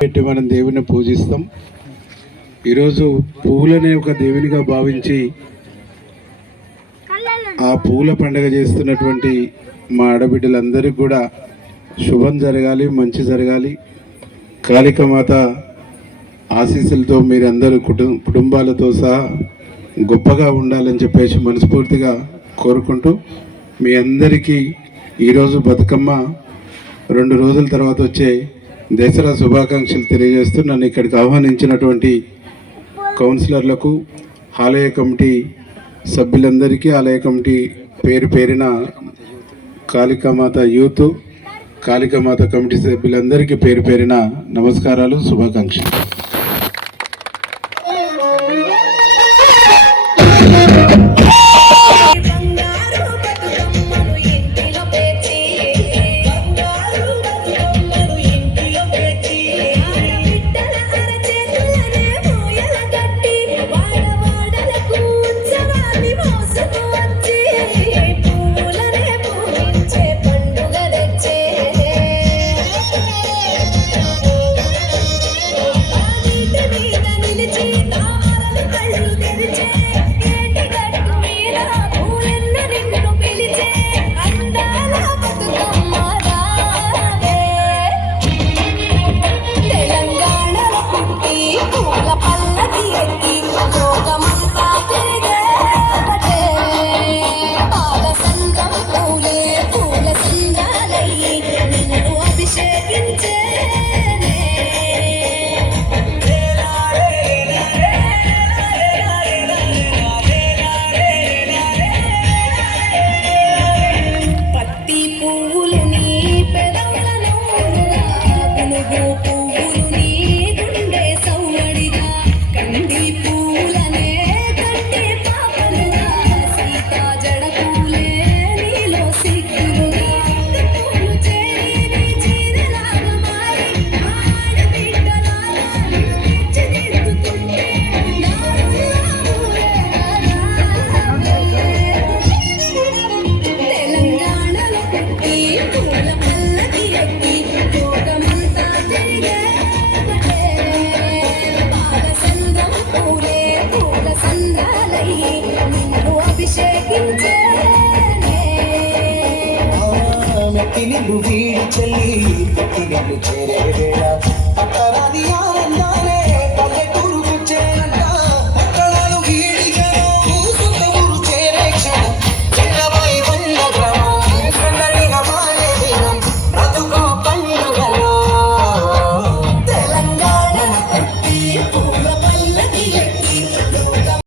పెట్టి మనం దేవుని పూజిస్తాం. ఈరోజు పువ్వులనే ఒక దేవునిగా భావించి ఆ పూల పండుగ చేస్తున్నటువంటి మా ఆడబిడ్డలందరికీ కూడా శుభం జరగాలి, మంచి జరగాలి. కాళికామాత ఆశీస్సులతో మీరందరూ కుటుంబాలతో సహా గొప్పగా ఉండాలని చెప్పేసి మనస్ఫూర్తిగా కోరుకుంటూ మీ అందరికీ ఈరోజు బతుకమ్మ 2 రోజుల తర్వాత వచ్చే దసరా శుభాకాంక్షలు తెలియజేస్తూ నన్ను ఇక్కడికి ఆహ్వానించినటువంటి కౌన్సిలర్లకు, ఆలయ కమిటీ సభ్యులందరికీ, ఆలయ కమిటీ పేరు పేరిన కాళికామాత యూత్, కాళికామాత కమిటీ సభ్యులందరికీ పేరు పేరిన నమస్కారాలు, శుభాకాంక్షలు. మెట్టినిల్లు వీడి చెల్లి తిరిగి చేరే వేళ అక్కరాది